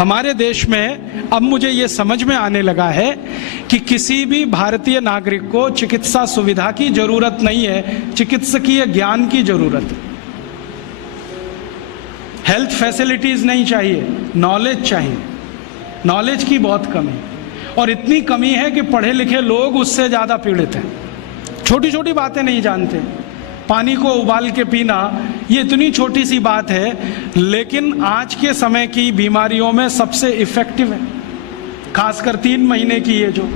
हमारे देश में अब मुझे ये समझ में आने लगा है कि किसी भी भारतीय नागरिक को चिकित्सा सुविधा की जरूरत नहीं है, चिकित्सकीय ज्ञान की जरूरत है। हेल्थ फैसिलिटीज नहीं चाहिए, नॉलेज चाहिए। नॉलेज की बहुत कमी, और इतनी कमी है कि पढ़े लिखे लोग उससे ज़्यादा पीड़ित हैं। छोटी छोटी बातें नहीं जानते। पानी को उबाल के पीना, ये इतनी छोटी सी बात है, लेकिन आज के समय की बीमारियों में सबसे इफेक्टिव है, खासकर 3 महीने की ये जो।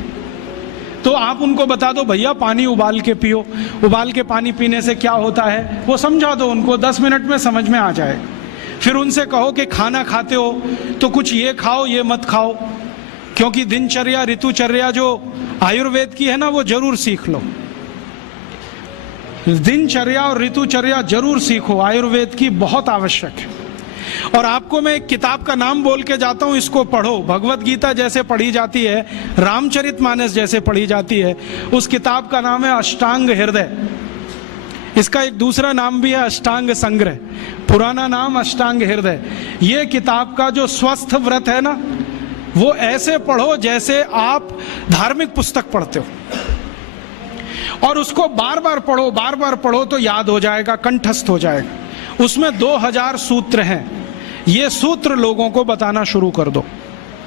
तो आप उनको बता दो भैया पानी उबाल के पियो, उबाल के पानी पीने से क्या होता है वो समझा दो उनको, 10 मिनट में समझ में आ जाए। फिर उनसे कहो कि खाना खाते हो तो कुछ ये खाओ ये मत खाओ, क्योंकि दिनचर्या ऋतुचर्या जो आयुर्वेद की है ना, वो जरूर सीख लो। दिनचर्या और ऋतुचर्या जरूर सीखो, आयुर्वेद की बहुत आवश्यक है। और आपको मैं एक किताब का नाम बोल के जाता हूं, इसको पढ़ो। भगवत गीता जैसे पढ़ी जाती है, रामचरितमानस जैसे पढ़ी जाती है, उस किताब का नाम है अष्टांग हृदय। इसका एक दूसरा नाम भी है अष्टांग संग्रह, पुराना नाम अष्टांग हृदय। ये किताब का जो स्वस्थ व्रत है ना, वो ऐसे पढ़ो जैसे आप धार्मिक पुस्तक पढ़ते हो, और उसको बार बार पढ़ो, बार बार पढ़ो तो याद हो जाएगा, कंठस्थ हो जाएगा। उसमें 2000 सूत्र हैं। ये सूत्र लोगों को बताना शुरू कर दो।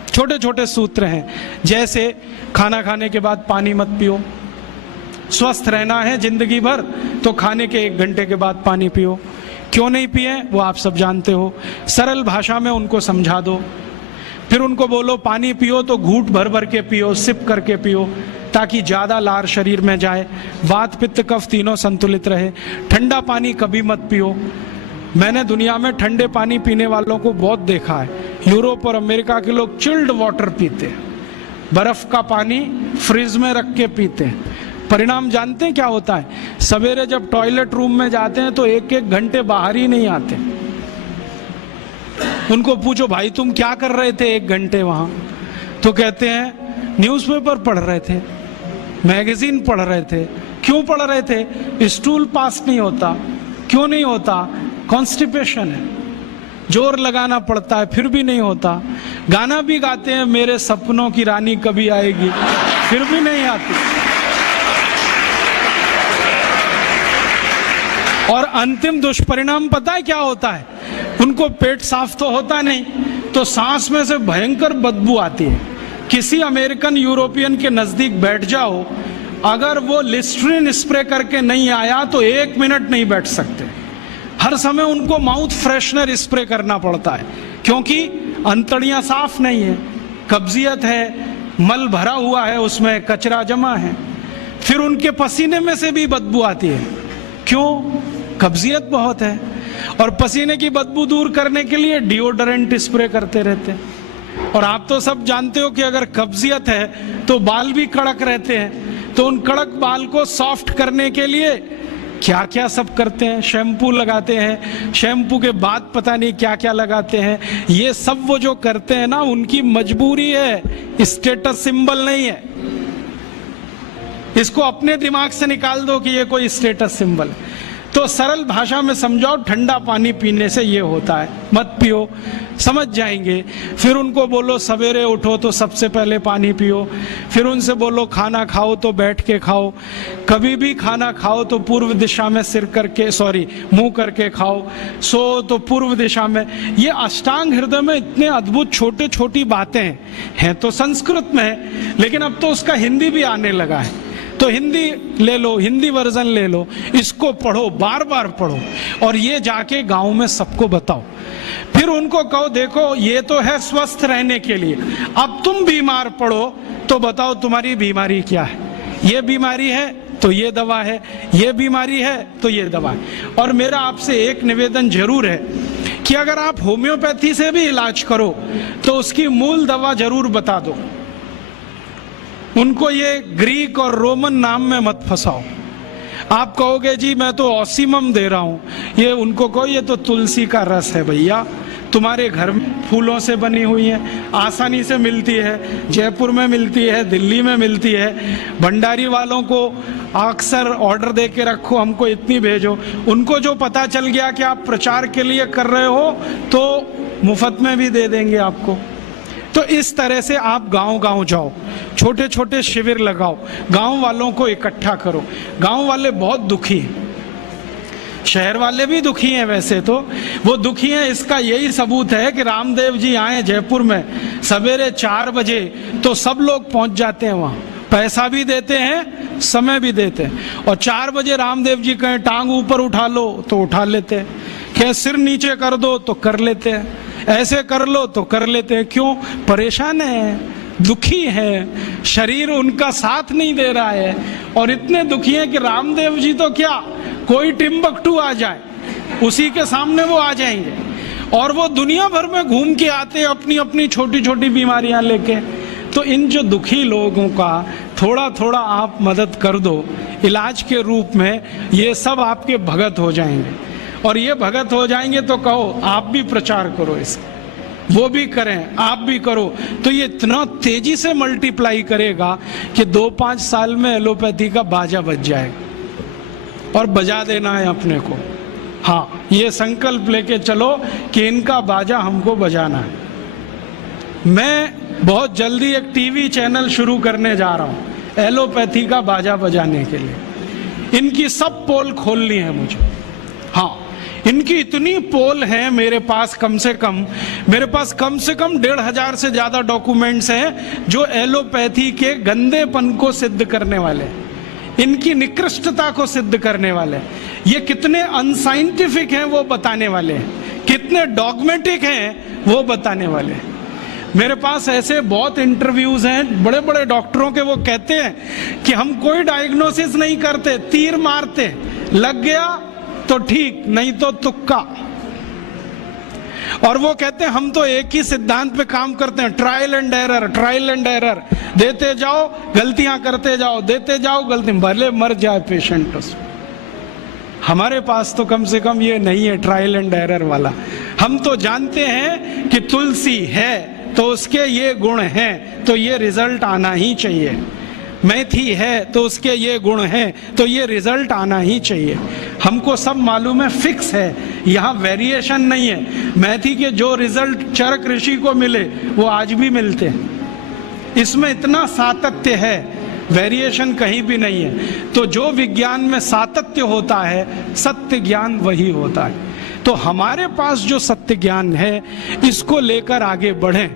छोटे छोटे सूत्र हैं, जैसे खाना खाने के बाद पानी मत पियो, स्वस्थ रहना है जिंदगी भर तो खाने के 1 घंटे के बाद पानी पियो। क्यों नहीं पिए वो आप सब जानते हो, सरल भाषा में उनको समझा दो। फिर उनको बोलो पानी पियो तो घूंट भर भर के पियो, सिप करके पियो, ताकि ज्यादा लार शरीर में जाए, वात पित्त कफ तीनों संतुलित रहे। ठंडा पानी कभी मत पियो। मैंने दुनिया में ठंडे पानी पीने वालों को बहुत देखा है। यूरोप और अमेरिका के लोग चिल्ड वाटर पीते हैं, बर्फ का पानी फ्रिज में रख के पीते हैं। परिणाम जानते हैं क्या होता है? सवेरे जब टॉयलेट रूम में जाते हैं तो 1-1 घंटे बाहर ही नहीं आते। उनको पूछो भाई तुम क्या कर रहे थे 1 घंटे वहां? तो कहते हैं न्यूज़पेपर पढ़ रहे थे, मैगजीन पढ़ रहे थे। क्यों पढ़ रहे थे? स्टूल पास नहीं होता। क्यों नहीं होता? कॉन्स्टिपेशन है, जोर लगाना पड़ता है फिर भी नहीं होता। गाना भी गाते हैं मेरे सपनों की रानी कभी आएगी, फिर भी नहीं आती। और अंतिम दुष्परिणाम पता है क्या होता है? उनको पेट साफ तो होता नहीं, तो सांस में से भयंकर बदबू आती है। किसी अमेरिकन यूरोपियन के नजदीक बैठ जाओ, अगर वो लिस्ट्रीन स्प्रे करके नहीं आया तो 1 मिनट नहीं बैठ सकते। हर समय उनको माउथ फ्रेशनर स्प्रे करना पड़ता है, क्योंकि अंतड़ियां साफ नहीं है, कब्जियत है, मल भरा हुआ है, उसमें कचरा जमा है। फिर उनके पसीने में से भी बदबू आती है। क्यों? कब्जियत बहुत है। और पसीने की बदबू दूर करने के लिए डिओडोरेंट स्प्रे करते रहते हैं। और आप तो सब जानते हो कि अगर कब्जियत है तो बाल भी कड़क रहते हैं, तो उन कड़क बाल को सॉफ्ट करने के लिए क्या क्या सब करते हैं। शैम्पू लगाते हैं, शैम्पू के बाद पता नहीं क्या क्या लगाते हैं। ये सब वो जो करते हैं ना, उनकी मजबूरी है, स्टेटस सिंबल नहीं है। इसको अपने दिमाग से निकाल दो कि ये कोई स्टेटस सिंबल है। तो सरल भाषा में समझाओ, ठंडा पानी पीने से ये होता है, मत पियो, समझ जाएंगे। फिर उनको बोलो सवेरे उठो तो सबसे पहले पानी पियो। फिर उनसे बोलो खाना खाओ तो बैठ के खाओ, कभी भी खाना खाओ तो पूर्व दिशा में मुंह करके खाओ, सो तो पूर्व दिशा में। ये अष्टांग हृदय में इतने अद्भुत छोटे छोटी बातें हैं तो संस्कृत में है, लेकिन अब तो उसका हिंदी भी आने लगा है। तो हिंदी ले लो, हिंदी वर्जन ले लो, इसको पढ़ो, बार बार पढ़ो, और ये जाके गांव में सबको बताओ। फिर उनको कहो देखो ये तो है स्वस्थ रहने के लिए, अब तुम बीमार पड़ो तो बताओ तुम्हारी बीमारी क्या है। ये बीमारी है तो ये दवा है, ये बीमारी है तो ये दवा है। और मेरा आपसे एक निवेदन जरूर है कि अगर आप होम्योपैथी से भी इलाज करो तो उसकी मूल दवा जरूर बता दो। उनको ये ग्रीक और रोमन नाम में मत फंसाओ। आप कहोगे जी मैं तो ऑसिमम दे रहा हूं, ये उनको कहो ये तो तुलसी का रस है भैया, तुम्हारे घर में फूलों से बनी हुई है, आसानी से मिलती है, जयपुर में मिलती है, दिल्ली में मिलती है। भंडारी वालों को अक्सर ऑर्डर दे के रखो, हमको इतनी भेजो। उनको जो पता चल गया कि आप प्रचार के लिए कर रहे हो तो मुफ्त में भी दे देंगे आपको। तो इस तरह से आप गांव गांव जाओ, छोटे छोटे शिविर लगाओ, गांव वालों को इकट्ठा करो। गांव वाले बहुत दुखी हैं, शहर वाले भी दुखी हैं, वैसे तो वो दुखी हैं। इसका यही सबूत है कि रामदेव जी आए जयपुर में सवेरे 4 बजे तो सब लोग पहुंच जाते हैं वहां, पैसा भी देते हैं, समय भी देते हैं। और 4 बजे रामदेव जी कहें टांग ऊपर उठा लो तो उठा लेते हैं, कहें सिर नीचे कर दो तो कर लेते हैं, ऐसे कर लो तो कर लेते हैं। क्यों? परेशान है, दुखी है, शरीर उनका साथ नहीं दे रहा है। और इतने दुखी हैं कि रामदेव जी तो क्या, कोई टिम्बकटू आ जाए उसी के सामने वो आ जाएंगे। और वो दुनिया भर में घूम के आते हैं अपनी अपनी छोटी छोटी बीमारियां लेके। तो इन जो दुखी लोगों का थोड़ा थोड़ा आप मदद कर दो इलाज के रूप में, ये सब आपके भगत हो जाएंगे। और ये भगत हो जाएंगे तो कहो आप भी प्रचार करो इसका, वो भी करें, आप भी करो, तो ये इतना तेजी से मल्टीप्लाई करेगा कि 2-5 साल में एलोपैथी का बाजा बज जाएगा। और बजा देना है अपने को। हाँ, ये संकल्प लेके चलो कि इनका बाजा हमको बजाना है। मैं बहुत जल्दी एक टीवी चैनल शुरू करने जा रहा हूं एलोपैथी का बाजा बजाने के लिए। इनकी सब पोल खोलनी है मुझे। हाँ, इनकी इतनी पोल है मेरे पास, कम से कम 1,500 से ज्यादा डॉक्यूमेंट्स हैं जो एलोपैथी के गंदेपन को सिद्ध करने वाले, इनकी निकृष्टता को सिद्ध करने वाले, ये कितने अनसाइंटिफिक हैं वो बताने वाले हैं, कितने डॉगमेटिक हैं वो बताने वाले हैं। मेरे पास ऐसे बहुत इंटरव्यूज हैं बड़े बड़े डॉक्टरों के, वो कहते हैं कि हम कोई डायग्नोसिस नहीं करते, तीर मारते, लग गया तो ठीक, नहीं तो तुक्का। और वो कहते हैं हम तो एक ही सिद्धांत पे काम करते हैं, ट्रायल एंड एरर, देते जाओ गलतियां करते जाओ, देते जाओ गलती, भले मर जाए पेशेंट उसमें। हमारे पास तो कम से कम ये नहीं है ट्रायल एंड एरर वाला। हम तो जानते हैं कि तुलसी है तो उसके ये गुण हैं तो ये रिजल्ट आना ही चाहिए, मेथी है तो उसके ये गुण हैं तो ये रिजल्ट आना ही चाहिए। हमको सब मालूम है, फिक्स है, यहाँ वेरिएशन नहीं है। मेथी के जो रिजल्ट चरक ऋषि को मिले वो आज भी मिलते हैं। इसमें इतना सातत्य है, वेरिएशन कहीं भी नहीं है। तो जो विज्ञान में सातत्य होता है, सत्य ज्ञान वही होता है। तो हमारे पास जो सत्य ज्ञान है इसको लेकर आगे बढ़ें।